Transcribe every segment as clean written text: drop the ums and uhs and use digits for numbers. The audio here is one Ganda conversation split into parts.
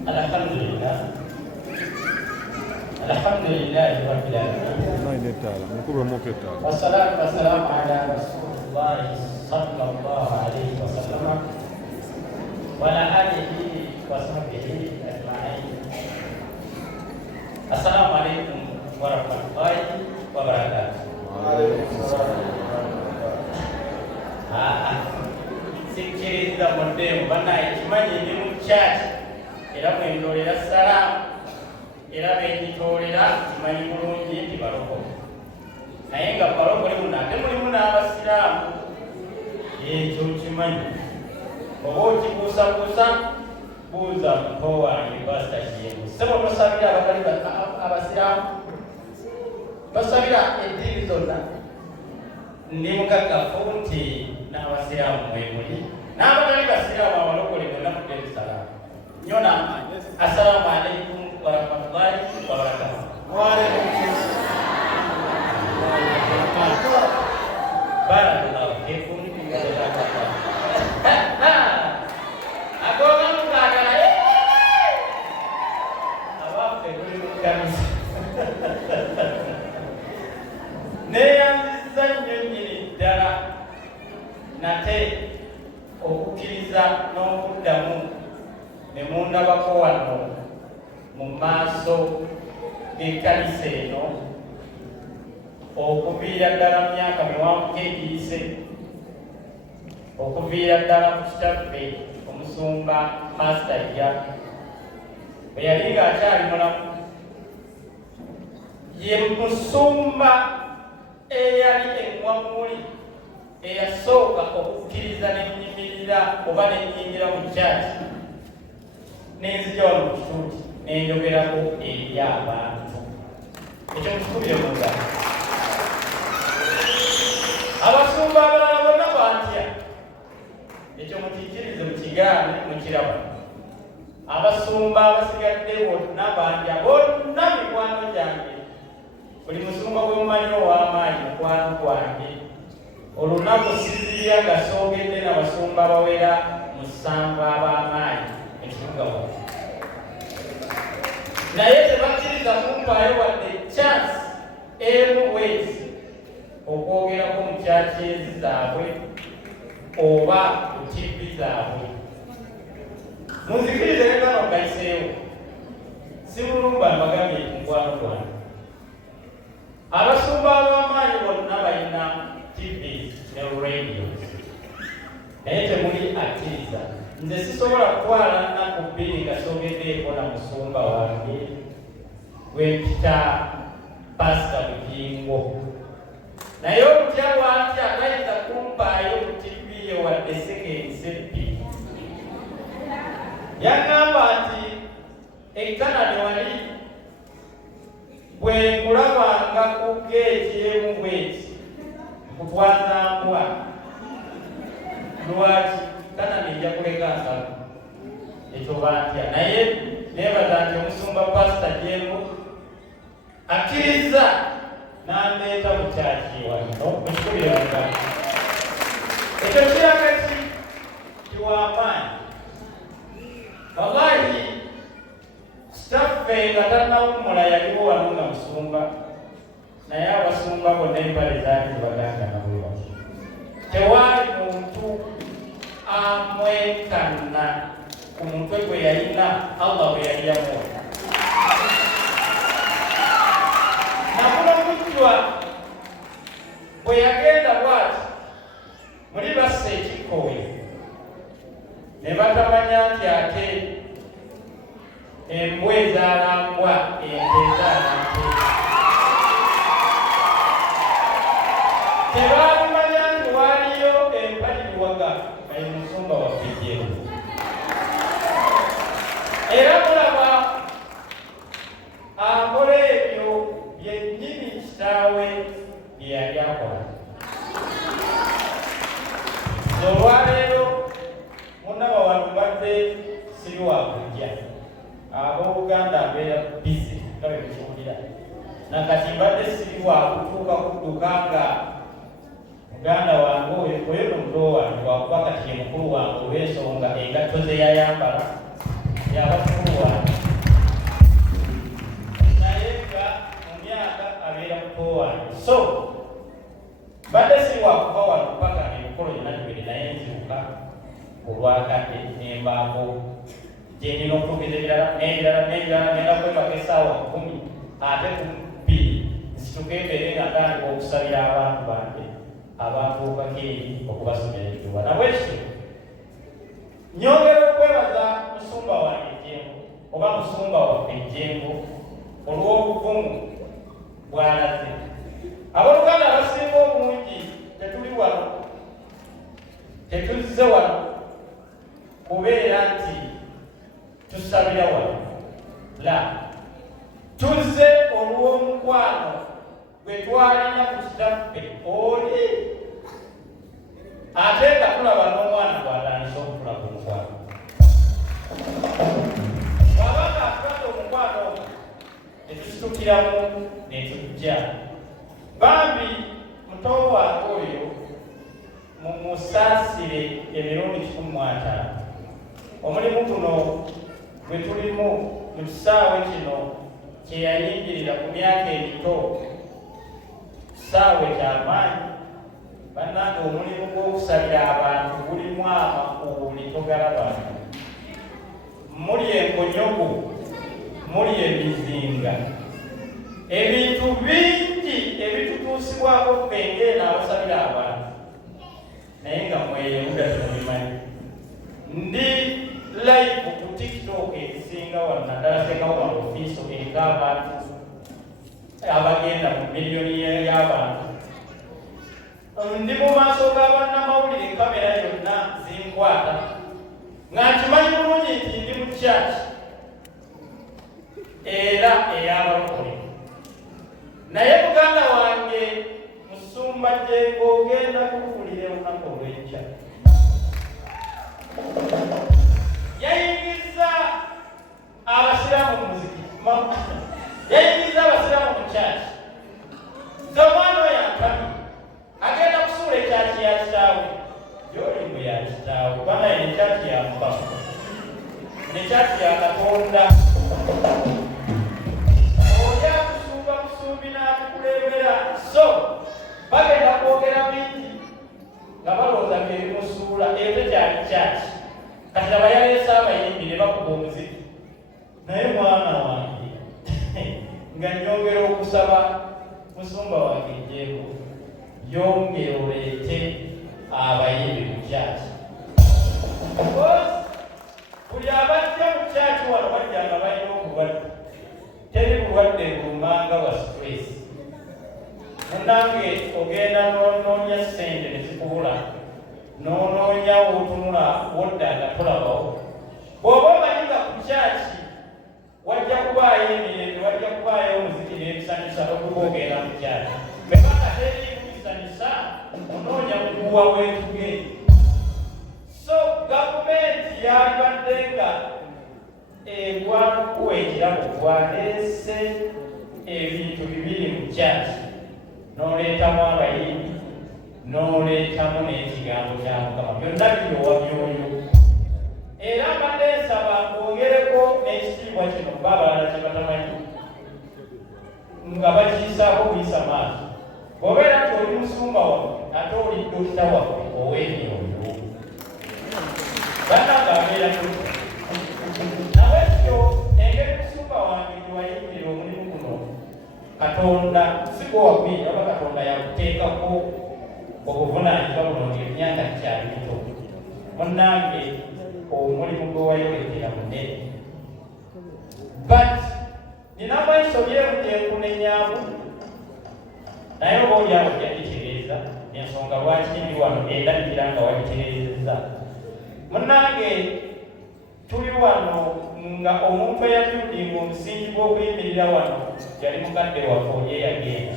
Alhamdulillah. Alhamdulillah rabbil alamin. Wassalatu wassalamu ala Rasulillah sallallahu alaihi wasallam wa ala alihi wa sahbihi ajma'in. Assalamualaikum warahmatullahi wabarakatuh. Sikiriza mudemu bana ikimanyi ndi mu church era mwendolera salaamu era benjitolera kimanyi bulungi nti balokole naye nga balokole munate mulimu n'abasiraamu ekyo kimanyi oba okikuusakuusa buuza muto wange pasita kiemu sebo tosabira abatali abasiraamu tosabira eddiini zonna ndi mugaggafu nti n'abasiraamu mwemuli n'abatali basiraamu abalokole bonna mudde bisalaamu nyona assalamu alaikum warahmatullahi wabarakatuh. Barakallahu fikum. Agoga mukagala abafe kuli mukanisa neyanziza nnyo nnyini ddala nate okukkiriza n'okuddamu ne mundabako wano mu maaso g'ekkanisa eno okuviira ddala mu myaka miwanvu egiyise okuviira ddala ku kitaffe omusumba pasitajja bwe yali ng'akyali mulamu ye musumba eyali eŋŋwamuli eyasooka okukkiriza n'ennyimirira oba n'ennyingira mu kyaki n'enzija wano mu kituuti n'enjogerako eri abantu ekyo mukikubire munda abasumba abalala bonna bantya ekyo mukikkirize mukigaane mukiraba abasumba abasigadde bonna bantya bonna mikwano gyange buli musumba gwe mumanyi ow'amaanyi mukwano gwange olunaku sizirya gasoogedde n'abasumba abawera musanvu ab'amaanyi ekibuga wano naye tebakkiriza kumpaayo wadde chance emu bwezi okwogerako mu kyakyezi zaabwe oba ku tivi zaabwe munzikirize negano gayiseewo si bulumba mbagambye mukwano gwange abasumba ab'amaanyi bonna balina tivi ne radio naye temuli akkiriza nze sisobola kutwala nnaku bbiri gasoogeddeeko na musumba wange gwempita pasita bugingo naye olutya lwatya tayinza kumpaayo ku tivi ye wadde sekensi ebbiri yaŋŋamba nti ekkanane wali bwe nkulabanga ku geeti emu bweti nkutwazambwa lwaki kana nejja kuleka nsala ekyo bantya naye nebaza nti omusumba pasita jemu akkiriza n'andeeta mu kyaki wano mukikubire muga ekyo kiraga ki kiwamaanyi wallahi kitaffe nga tannawummula yaliwo wano nga musumba naye abasumba bonna empale zaali zibaganda nabwewa tewaali muntu amwenkana ku mutwe gwe yalina Allah bwe yali yamuwa nakuno mujjwa bwe yagenda bwati muli bassa ekikkowe ne batamanya nti ate embwa ezaalambwa ente ezaalambwa tebamanya nti waaliyo empaliriwaga ayi musumba wafejjewo era mulaba akola ebyo byennyini kitaawe bye yali akola olwaleero munaba wano mbadde siri wakujja ab'Obuganda abeera bisi nga bwe mukiwulira nakati mbadde siri wakutuuka kudduka nga muganda wange oyo n'omuto wange wakuba kati ye mukulu wange olw'ensonga engatto ze yayambala y'abakulu wange naye nga mu myaka abeera mukulu wange. So badde si wakuva wano paka emikolo gyonna gibiri naye nziruka ku lwakadde nembaako gye nina okutuukiriza ebirala n'ebirala ngenda kwebaka essaawa 10 ate ku 2 nsituka embeere nga ntandika okusabira abantu bange abaatuukako eri okubasomera ekituba. Nabwekityo nyongera okwebaza musumba wange Ejjengo oba musumba waffe Ejjengo olw'obuvumu bw'alaze. Abooluganda abasinga obungi tetuli wano, tetuzze wano kubeera nti tusabira wano, la tuzze olw'omukwano gwe twalina ku kitaffe oli ate nga tulaba n'omwana gw'atandise okukula ku mukwano. Bw'abanga atulwadde omukwano ogwo netusitukiramu ne tujja. Bambi muto wange oyo mumusaasire emirundi 15. Omulimu guno gwe tulimu mu kisaawe kino kye yayingirira ku myaka emito, kisaawe ky'amaanyi. Bannange omulimu gw'okusabira abantu gulimu amakuuli togalaba. Muli enkonyogo, muli emizinga, ebintu bingi ebitutuusibwako ffe ng'eno abasabira abantu, naye nga mweyewuda temubimanyi. Ndi live ku TikTok ekisinga wano naddala sekawo wano ofiiso eriko abantu abagenda mu miliyoni y'abantu. Ndi mu maaso g'abannamawulire kamera yonna zinkwata nga nkimanyi bulungi nti ndi mu church era ey'abalokole. Naye muganda wange Musumba Ejjengo ogenda kukuwulira olunaku olw'enkya. Yayingiza abasiraamu mu muziki, yayingiza abasiraamu mu church. Nze omwana oyo antamye agenda kusuula ekyaki ya kitaawe, gy'oli mbu ya kitaawe kubanga ye nekyaki ya Mukama, nekyaki ya Katonda. Oli akusuuba busuubi n'atukulembera, so bagenda kwogera bingi nga balowooza ng'ebimusuula eyo tekyali kyaki. Kati laba yaleese abayimbi ne bakuba omuziki. Naye mwana wange nga nyongera okusaba musumba wange Ejjengo, yongera oleete abayimbi mu kyaki. Buli abajja mu kyaki wano bajja nga balina obulwadde. Teri bulwadde bulumanga bwa stress. Munnange ogenda n'onoonya ssente ne zikubula, n'onoonya w'otunula wodda nga tolabawo. Bw'oba omanyi nga ku kyaki wajja kubaayo emirembe, wajja kubaayo omuziki n'ebisanyusa okuba ogenda mu kyaki. Bwe banga teriimu bisanyusa, onoonya muguwa weetuge. So gavumenti yalibadde nga egwakuwa ekirabo gwaleese ebintu bibiri mu kyaki, n'oleetamu abayimbi, n'oleetamu n'ekigambo kya Mukama, byonna biryowa byoyo. Era mbadde nsaba kwongereko n'ekitiibwa kino kuba abalala kye batamanyi nga bakiyisaako kuyisa maaso. Bw'obeera nti oli musumba waffe ate oli dokita waffe ow'emyoyo, bannange abeera dokita. Nabwekityo engeri musumba wange gye wayingirira omulimu guno, Katonda si gwe wagwira, oba Katonda yakuteekako obuvunaanyizibwa buno ng'emyaka gikyali mito. Munnange omulimu gwe wayolekera munene, but nina amaiso byeru gyenkunenyaamu, naye oba oli awo yagitereeza ensonga lwaki ndi wano endabikira nga wagitereezezza. Munnange tuli wano nga omuntu eyatudinga omusingi gw'okuyimirira wano yali mukadde waffe oye yagenda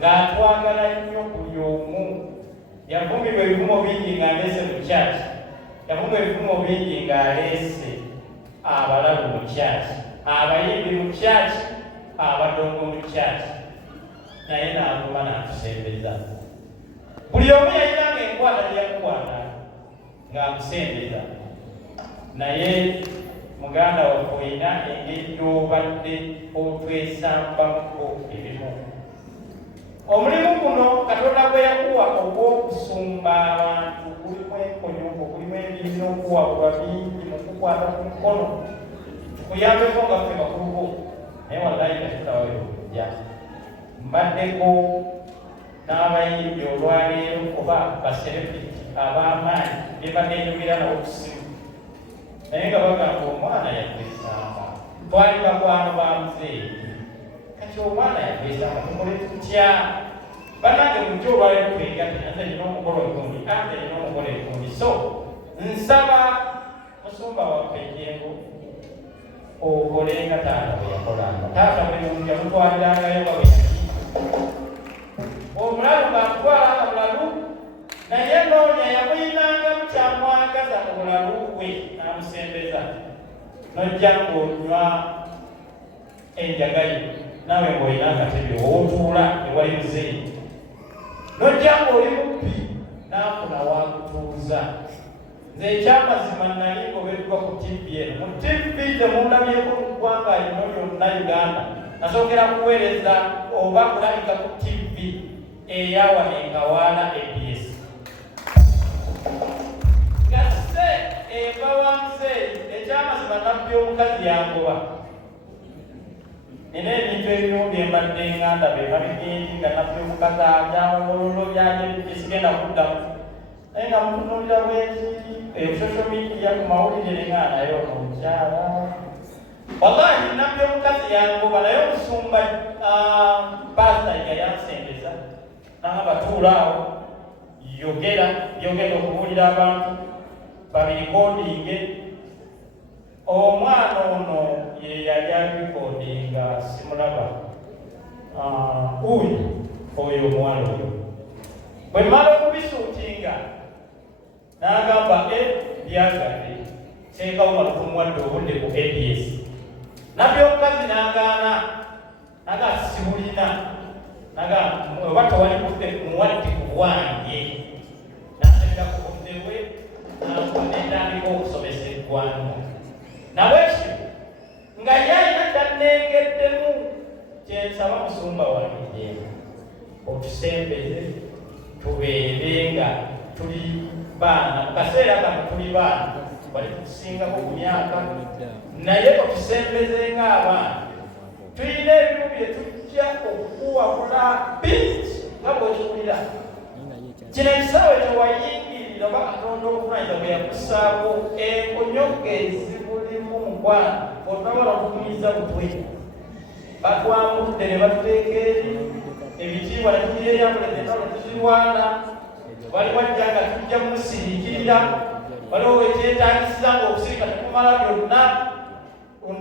ng'atwagala nnyo buli omu. Yavumbibwa ebivumo bingi ng'aleese mu kyaki, yavumbibwa ebivumo bingi ng'aleese abalalu mu kyaki, abayimbi mu kyaki, abadongo mu kyaki, naye n'avuma n'atusembeza. Buli omu yayinanga enkwata lyakukwata ng'amusembeza. Naye muganda waffe olina engeri gy'obadde otwesambako ebimu. Omulimu guno Katonda gwe yakuwa ogw'okusumba abantu gulimu enkonyongo, gulimu ebirina okuwabulwa bingi mu kukwata ku mukono tukuyambeko nga ffe bakulubo, naye wallahi tetutawayoja. Mbaddeko n'abayimbi olwaleero oba baserebiti ab'amaanyi bye banenyumira nabo kusimu, naye nga bagamba omwana yakwesamba, twali bakwano ba muzeeyi, kati omwana yakwesamba tukole tutya? Bannange mujja olwaleero twegatte, nze nina omukolo gundi, ate nina omukolo gundi. So nsaba musumba waffe Enjengo okolenga taata bwe yakolanga. Taata bwe yamutwalirangayo nga bwe yali omulalu ng'atwala mulalu, naye noonya yamuyinangamu kyamwagaza mu bulalu bwe n'amusembeza. Nojja ng'onywa enjagayo naawe ng'olina akatebe wootuula ewali muzeeyi, nojja ng'oli mubbi n'afuna waakutuuza. Nze ekyamazima nali ng'obeddwa ku TV eno. Mu TV temundabyeku mu ggwanga lino lyonna Uganda. Nasookera kuweereza oba kulabika ku TV eyawa enkawaala ABS. Gasse eva wa muzeeyi, ekyamazima nabbi omukazi yangoba. Nina ebintu ebimu bye mbadde nganda be babigendi nga nabbi omukazi ajaololo byaje esigenda kuddamu. Naye nga mutunuulira bweki social media ku mawulire nga naye ono omukyala. Wallahi nabbi omukazi yangoba, naye omusumba pasita yayansembeza n'agamba tuulaawo yogera byogenda okubuulira abantu babirikodinge. Omwana ono ye yali abirikodinga simulaba oyo omuwala oyo bwe mmala okubisuutinga n'agamba byagadde seekawuma lukumuwadde obudde ku ABS. Nabbi omukazi n'agaana sibulina, oba tewali budde muwadde ku bwange, n'ategeka ku budde bwe n'etandika okusomesa eggwanga. Nawe ekyo nga yalina tanneegeddemu, kyensaba musumba wange Enjengo otusembeze tubeere nga tuli baana. Mu kaseera kano tuli baana, bali tukusingako ku myaka, naye otusembeze ng'abaana. Tulina ebimu bye tujja okukuwabula bingi nga bw'okiwulira. Kino ekisaawe kyewayingirira oba Katonda okufunanyiriza bwe yakussaako enkonyogo ezibulimu mukwano otabola okutumiza butwe. Batwambudde ne batuteeka eri ebitiibwa ne tugira eri Pulezidenti ne tuzirwana. Wali wajja nga tujja musiriikirira, waliwo wekyetaagisiza ng'okusirika tekumala byonna,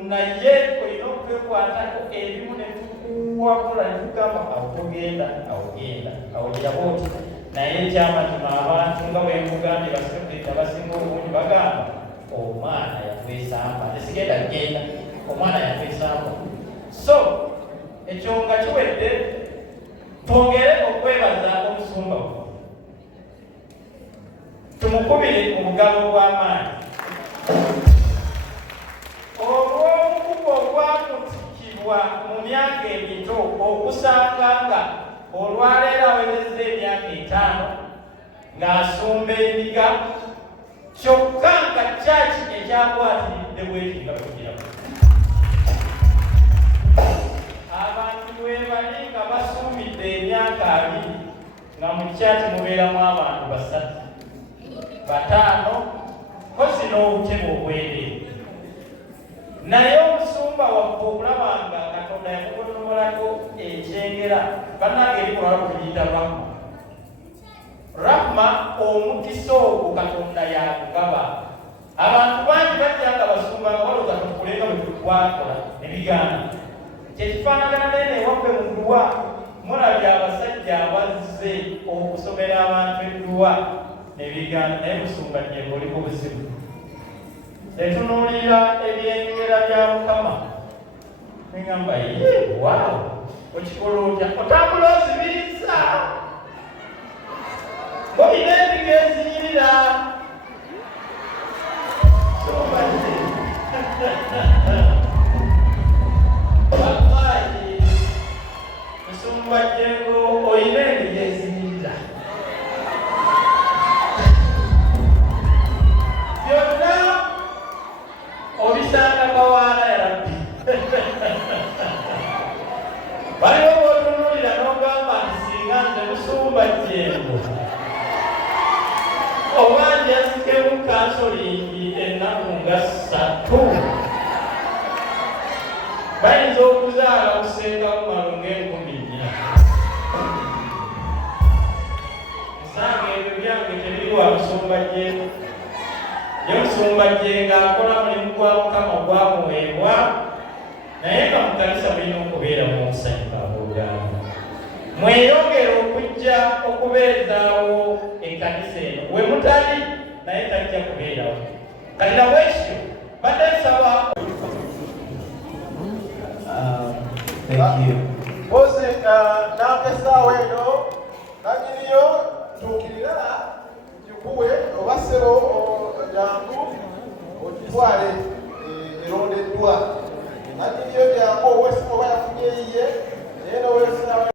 naye olina okwekwatako ebimu ne tukuwabula ne tugamba awo togenda, awo genda, awo giraba oti. Naye ekyamazima abantu nga bwe mugambye basekiriti abasinga obungi bagamba omwana yatwesamba, tesigenda genda, omwana yatwesamba. So ekyo nga kiwedde, twongere okwebaza omusumba we, tumukubire mu bugalo bw'amaanyi olw'omukugu ogwamutikibwa mu myaka emito okusanga nga olwaleero awezezza emyaka 5 ng'asumba endiga, kyokka nga kyaki ekyakwatiridde bweti nga bwekiramu. Abantu bwe bali nga basuumidde emyaka 2 nga mu kyati mubeeramu abantu 3 5 kozi n'obutebe obwereere. Naye omusumba waffe okulaba nga Katonda yamukonomolako ekyengera, bannange eri kulwala kuyita rahma. Rahma omukisa ogwo Katonda yagugaba. Abantu bangi bajja nga basumba nga balowooza tukulenga bwe twakola ne bigaana. Kyekifaanagana nene ewaffe mu dduwa, mulabye abasajja abazze okusomera abantu edduwa ne bigaana, naye musumba Enjengo oli ku buzibu. Etunuulira ebyengera bya Mukama neŋŋamba waawo okikola otya, otambula ozibiriza, olina endiga ezinyirira. kansolingi ennaku nga 3 bayinza okuzaala kusengamu malo ng'e10,000. Nsanga ebyo byange tebiri wa musumba gye. Ye musumba gye ng'akola mulimu gwa Mukama gwamuweebwa, naye nga mu kkanisa mulina okubeeramu omusanyuka abooluganda. Mweyongere okujja okubeezaawo ekkanisa eno. We mutali naye tajja kubeerawo. Kati na bwekityo badde nsaba. Thank you. Bozi nange essaawa eno nanyiniyo tuukirira gikuwe oba ssebo jangu ogitwale.